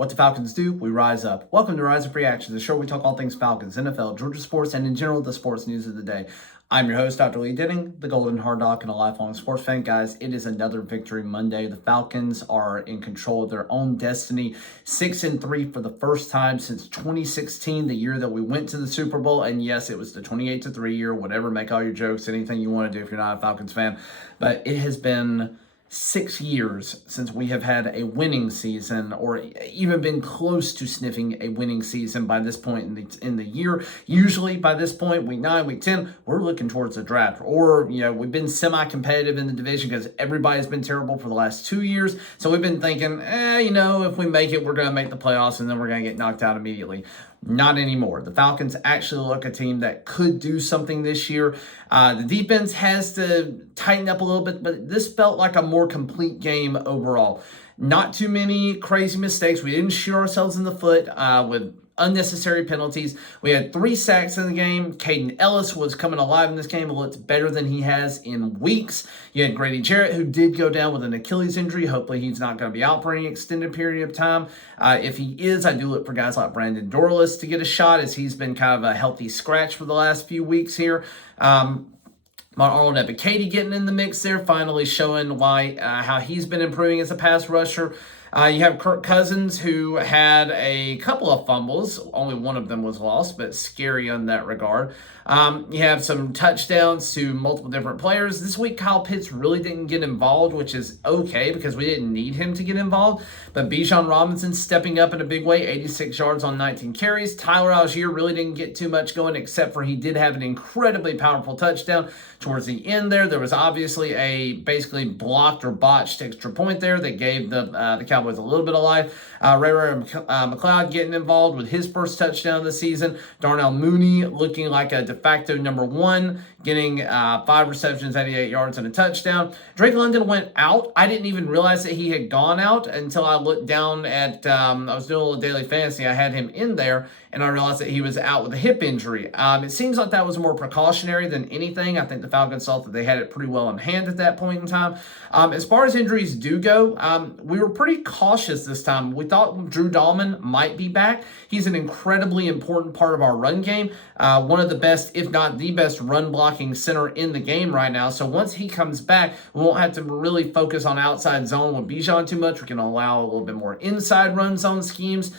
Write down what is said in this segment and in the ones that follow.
What the Falcons do, we rise up. Welcome to Rise Up Reaction, the show where we talk all things Falcons, NFL, Georgia sports, and in general, the sports news of the day. I'm your host, Dr. Lee Denning, the Golden Hard Dog and a lifelong sports fan. Guys, it is another victory Monday. The Falcons are in control of their own destiny. 6-3 for the first time since 2016, the year that we went to the Super Bowl. And yes, it was the 28-3 year, whatever, make all your jokes, anything you want to do if you're not a Falcons fan. But it has been 6 years since we have had a winning season, or even been close to sniffing a winning season by this point in the year. Usually by this point, week 9, week 10, we're looking towards the draft. Or, we've been semi-competitive in the division because everybody's been terrible for the last 2 years. So we've been thinking, if we make it, we're going to make the playoffs and then we're going to get knocked out immediately. Not anymore. The Falcons actually look a team that could do something this year. The defense has to tighten up a little bit, but this felt like a more complete game overall. Not too many crazy mistakes. We didn't shoot ourselves in the foot with unnecessary penalties. We had 3 sacks in the game. Caden Ellis was coming alive in this game and looked better than he has in weeks. You had Grady Jarrett, who did go down with an Achilles injury. Hopefully he's not going to be out for any extended period of time. If he is, I do look for guys like Brandon Dorlus to get a shot, as he's been kind of a healthy scratch for the last few weeks here. Arnold Ebiketie getting in the mix there, finally showing how he's been improving as a pass rusher. You have Kirk Cousins, who had a couple of fumbles. Only one of them was lost, but scary in that regard. You have some touchdowns to multiple different players. This week, Kyle Pitts really didn't get involved, which is okay because we didn't need him to get involved. But Bijan Robinson stepping up in a big way, 86 yards on 19 carries. Tyler Algier really didn't get too much going, except for he did have an incredibly powerful touchdown towards the end there. There was obviously a basically blocked or botched extra point there that gave the Cowboys a little bit of life. Ray McLeod getting involved with his first touchdown of the season. Darnell Mooney looking like a de facto number 1, getting 5 receptions, 88 yards, and a touchdown. Drake London went out. I didn't even realize that he had gone out until I looked down at, I was doing a little daily fantasy. I had him in there, and I realized that he was out with a hip injury. It seems like that was more precautionary than anything. I think the Falcons thought that they had it pretty well in hand at that point in time. As far as injuries do go, we were pretty cautious this time. We thought Drew Dahlman might be back. He's an incredibly important part of our run game. One of the best, if not the best, run blocking center in the game right now. So once he comes back, we won't have to really focus on outside zone with Bijan too much. We can allow a little bit more inside run zone schemes.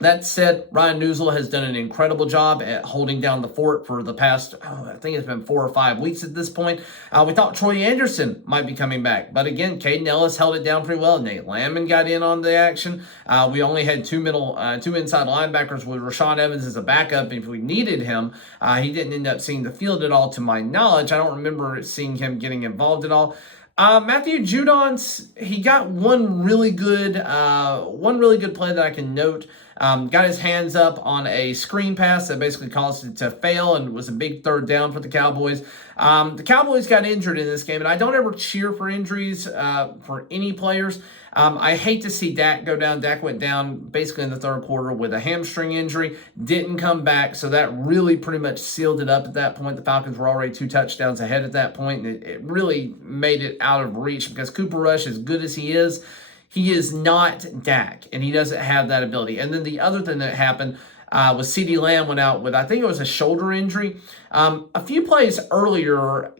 That said, Ryan Newsel has done an incredible job at holding down the fort for the past, I think it's been 4 or 5 weeks at this point. We thought Troy Anderson might be coming back. But again, Caden Ellis held it down pretty well. Nate Landman got in on the action. We only had 2 inside linebackers with Rashaan Evans as a backup. If we needed him, he didn't end up seeing the field at all to my knowledge. I don't remember seeing him getting involved at all. Matthew Judon, he got one really good play that I can note. Got his hands up on a screen pass that basically caused it to fail and was a big 3rd down for the Cowboys. The Cowboys got injured in this game, and I don't ever cheer for injuries for any players. I hate to see Dak go down. Dak went down basically in the 3rd quarter with a hamstring injury, didn't come back, so that really pretty much sealed it up at that point. The Falcons were already 2 touchdowns ahead at that point, and it really made it out of reach because Cooper Rush, as good as he is not Dak, and he doesn't have that ability. And then the other thing that happened was CeeDee Lamb went out with, I think it was a shoulder injury. A few plays earlier,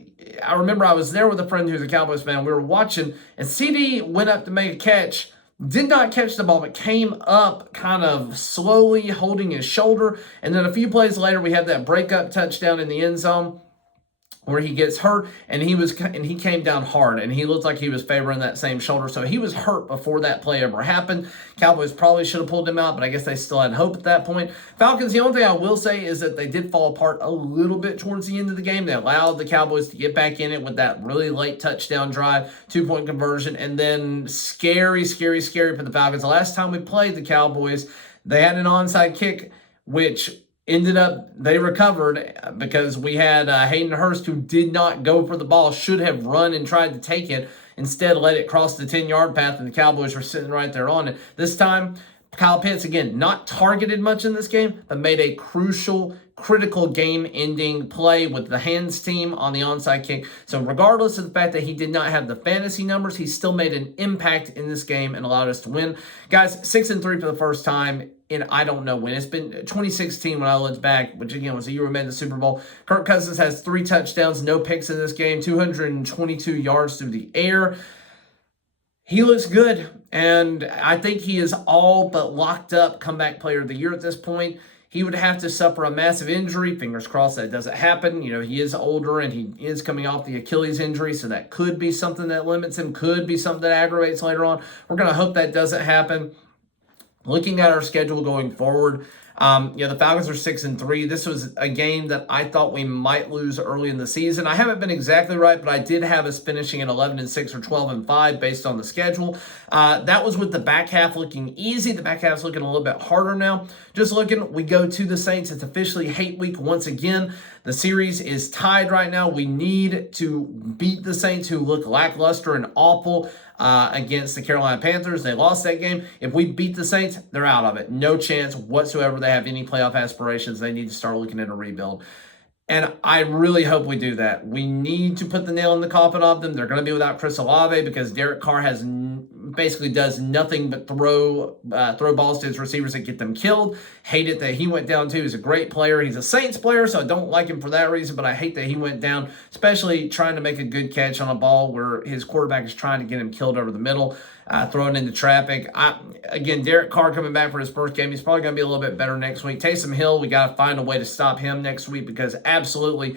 I remember I was there with a friend who's a Cowboys fan. We were watching, and CeeDee went up to make a catch, did not catch the ball, but came up kind of slowly holding his shoulder. And then a few plays later, we had that breakup touchdown in the end zone where he gets hurt, and he came down hard, and he looked like he was favoring that same shoulder. So he was hurt before that play ever happened. Cowboys probably should have pulled him out, but I guess they still had hope at that point. Falcons, the only thing I will say is that they did fall apart a little bit towards the end of the game. They allowed the Cowboys to get back in it with that really late touchdown drive, 2-point conversion, and then scary for the Falcons. The last time we played the Cowboys, they had an onside kick, which ended up, they recovered because we had Hayden Hurst, who did not go for the ball, should have run and tried to take it. Instead, let it cross the 10-yard path, and the Cowboys were sitting right there on it. This time, Kyle Pitts, again, not targeted much in this game, but made a critical game-ending play with the hands team on the onside kick. So regardless of the fact that he did not have the fantasy numbers, he still made an impact in this game and allowed us to win. Guys, 6-3 for the first time in I don't know when. It's been 2016 when I looked back, which again was the year we made the Super Bowl. Kirk Cousins has 3 touchdowns, no picks in this game, 222 yards through the air. He looks good, and I think he is all but locked up comeback player of the year at this point. He would have to suffer a massive injury. Fingers crossed that doesn't happen. You know, he is older, and he is coming off the Achilles injury, so that could be something that limits him, could be something that aggravates later on. We're going to hope that doesn't happen. Looking at our schedule going forward, the Falcons are 6-3. This was a game that I thought we might lose early in the season. I haven't been exactly right, but I did have us finishing at 11-6 or 12-5 based on the schedule. That was with the back half looking easy. The back half's looking a little bit harder now. Just looking, we go to the Saints. It's officially hate week once again. The series is tied right now. We need to beat the Saints, who look lackluster and awful against the Carolina Panthers. They lost that game. If we beat the Saints, they're out of it. No chance whatsoever they have any playoff aspirations. They need to start looking at a rebuild. And I really hope we do that. We need to put the nail in the coffin of them. They're going to be without Chris Olave because Derek Carr basically does nothing but throw balls to his receivers that get them killed. Hate it that he went down too. He's a great player. He's a Saints player, so I don't like him for that reason, but I hate that he went down, especially trying to make a good catch on a ball where his quarterback is trying to get him killed over the middle, throwing into traffic. Again, Derek Carr coming back for his first game. He's probably going to be a little bit better next week. Taysom Hill, we got to find a way to stop him next week because absolutely,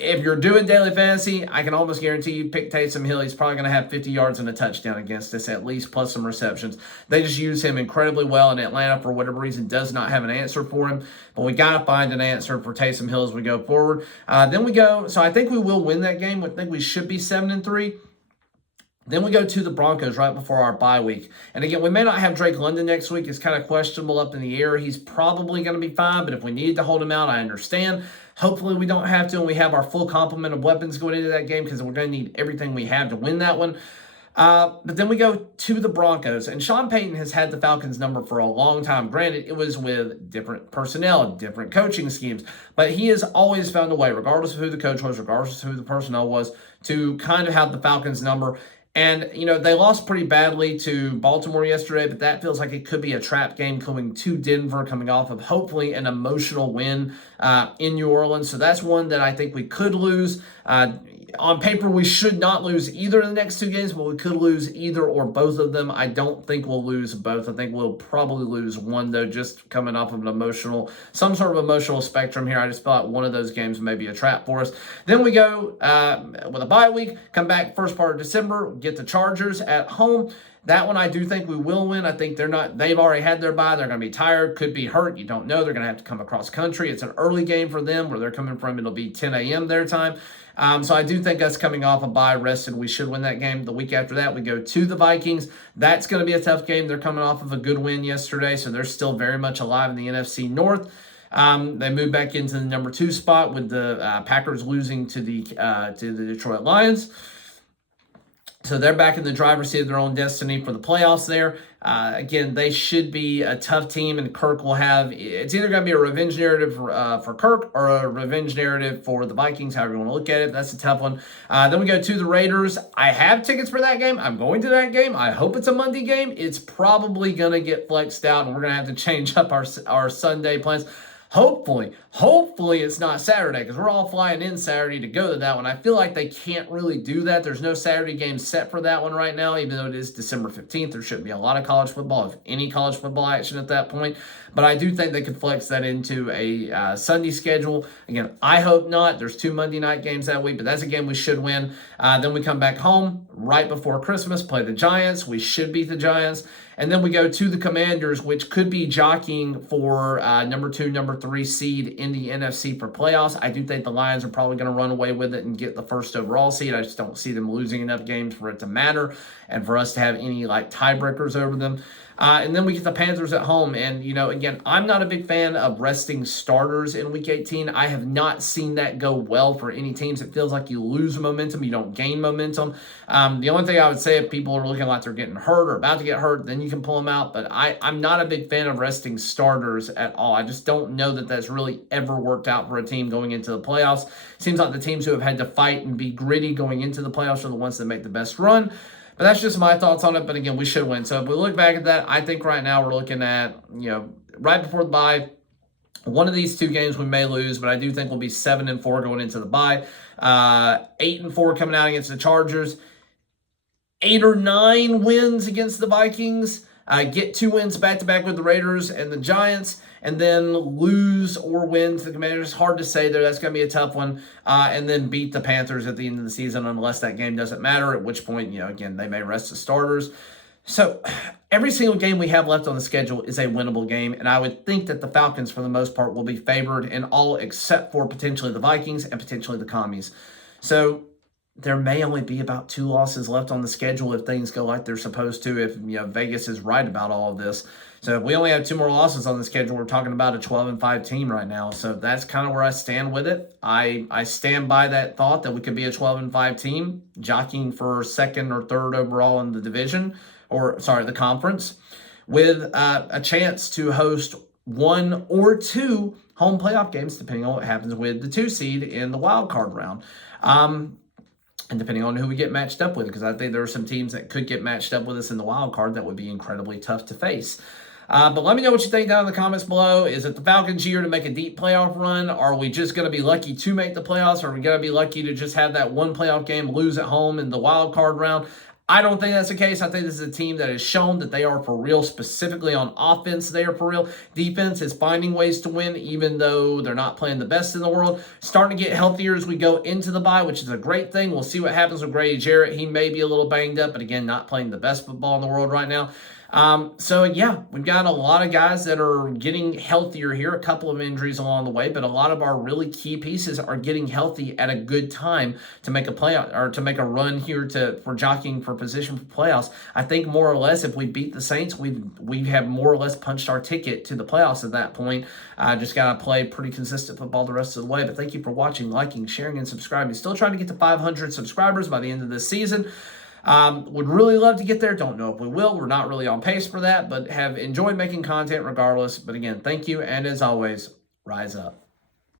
if you're doing daily fantasy, I can almost guarantee you pick Taysom Hill. He's probably going to have 50 yards and a touchdown against us at least, plus some receptions. They just use him incredibly well, and Atlanta, for whatever reason, does not have an answer for him. But we got to find an answer for Taysom Hill as we go forward. So I think we will win that game. I think we should be 7-3. Then we go to the Broncos right before our bye week. And again, we may not have Drake London next week. It's kind of questionable up in the air. He's probably going to be fine, but if we need to hold him out, I understand. Hopefully we don't have to, and we have our full complement of weapons going into that game because we're going to need everything we have to win that one. But then we go to the Broncos, and Sean Payton has had the Falcons number for a long time. Granted, it was with different personnel, different coaching schemes, but he has always found a way, regardless of who the coach was, regardless of who the personnel was, to kind of have the Falcons number. And, they lost pretty badly to Baltimore yesterday, but that feels like it could be a trap game coming to Denver, coming off of hopefully an emotional win in New Orleans. So that's one that I think we could lose. On paper, we should not lose either of the next 2 games, but we could lose either or both of them. I don't think we'll lose both. I think we'll probably lose one, though, just coming off of some sort of emotional spectrum here. I just feel like one of those games may be a trap for us. Then we go with a bye week, come back first part of December, get the Chargers at home. That one I do think we will win. I think they've already had their bye. They're going to be tired, could be hurt. You don't know. They're going to have to come across country. It's an early game for them where they're coming from. It'll be 10 a.m. their time. So I do think us coming off a bye rested, we should win that game. The week after that, we go to the Vikings. That's going to be a tough game. They're coming off of a good win yesterday, so they're still very much alive in the NFC North. They moved back into the number 2 spot with the Packers losing to the Detroit Lions. So they're back in the driver's seat of their own destiny for the playoffs there. Again, they should be a tough team, and Kirk will it's either going to be a revenge narrative for Kirk or a revenge narrative for the Vikings, however you want to look at it. That's a tough one. Then we go to the Raiders. I have tickets for that game. I'm going to that game. I hope it's a Monday game. It's probably going to get flexed out, and we're going to have to change up our Sunday plans. Hopefully it's not Saturday because we're all flying in Saturday to go to that one. I feel like they can't really do that. There's no Saturday game set for that one right now, even though it is December 15th. There shouldn't be a lot of college football, if any college football action at that point. But I do think they could flex that into a Sunday schedule. Again, I hope not. There's 2 Monday night games that week, but that's a game we should win. Then we come back home right before Christmas, play the Giants. We should beat the Giants. And then we go to the Commanders, which could be jockeying for number 2, number 3 seed in the NFC for playoffs. I do think the Lions are probably going to run away with it and get the first overall seed. I just don't see them losing enough games for it to matter and for us to have any tiebreakers over them. And then we get the Panthers at home. And, again, I'm not a big fan of resting starters in Week 18. I have not seen that go well for any teams. It feels like you lose momentum. You don't gain momentum. The only thing I would say, if people are looking like they're getting hurt or about to get hurt, then you can pull them out, but I'm not a big fan of resting starters at all. I just don't know that that's really ever worked out for a team going into the playoffs. Seems like the teams who have had to fight and be gritty going into the playoffs are the ones that make the best run. But that's just my thoughts on it. But again, we should win. So if we look back at that, I think right now we're looking at, right before the bye, one of these two games we may lose, but I do think we'll be 7-4 going into the bye. 8-4 coming out against the Chargers. 8 or 9 wins against the Vikings. Get 2 wins back-to-back with the Raiders and the Giants, and then lose or win to the Commanders. Hard to say there. That's going to be a tough one. And then beat the Panthers at the end of the season unless that game doesn't matter, at which point, again, they may rest the starters. So every single game we have left on the schedule is a winnable game, and I would think that the Falcons, for the most part, will be favored in all except for potentially the Vikings and potentially the Commies. So there may only be about 2 losses left on the schedule if things go like they're supposed to, if Vegas is right about all of this. So if we only have 2 more losses on the schedule, we're talking about a 12-5 team right now. So that's kind of where I stand with it. I stand by that thought that we could be a 12-5 team, jockeying for 2nd or 3rd overall in the division, the conference, with a chance to host 1 or 2 home playoff games, depending on what happens with the 2 seed in the wild card round. And depending on who we get matched up with, because I think there are some teams that could get matched up with us in the wild card that would be incredibly tough to face. But let me know what you think down in the comments below. Is it the Falcons' year to make a deep playoff run? Are we just going to be lucky to make the playoffs? Or are we going to be lucky to just have that one playoff game, lose at home in the wild card round? I don't think that's the case. I think this is a team that has shown that they are for real, specifically on offense. They are for real. Defense is finding ways to win, even though they're not playing the best in the world. Starting to get healthier as we go into the bye, which is a great thing. We'll see what happens with Grady Jarrett. He may be a little banged up, but again, not playing the best football in the world right now. So yeah, we've got a lot of guys that are getting healthier here, a couple of injuries along the way, but a lot of our really key pieces are getting healthy at a good time to make a playoff or to make a run here for jockeying for position for playoffs. I think more or less if we beat the Saints, we have more or less punched our ticket to the playoffs at that point. Just got to play pretty consistent football the rest of the way. But thank you for watching, liking, sharing, and subscribing. Still trying to get to 500 subscribers by the end of this season. Would really love to get there. Don't know if we will. We're not really on pace for that, but have enjoyed making content regardless. But again, thank you. And as always, rise up.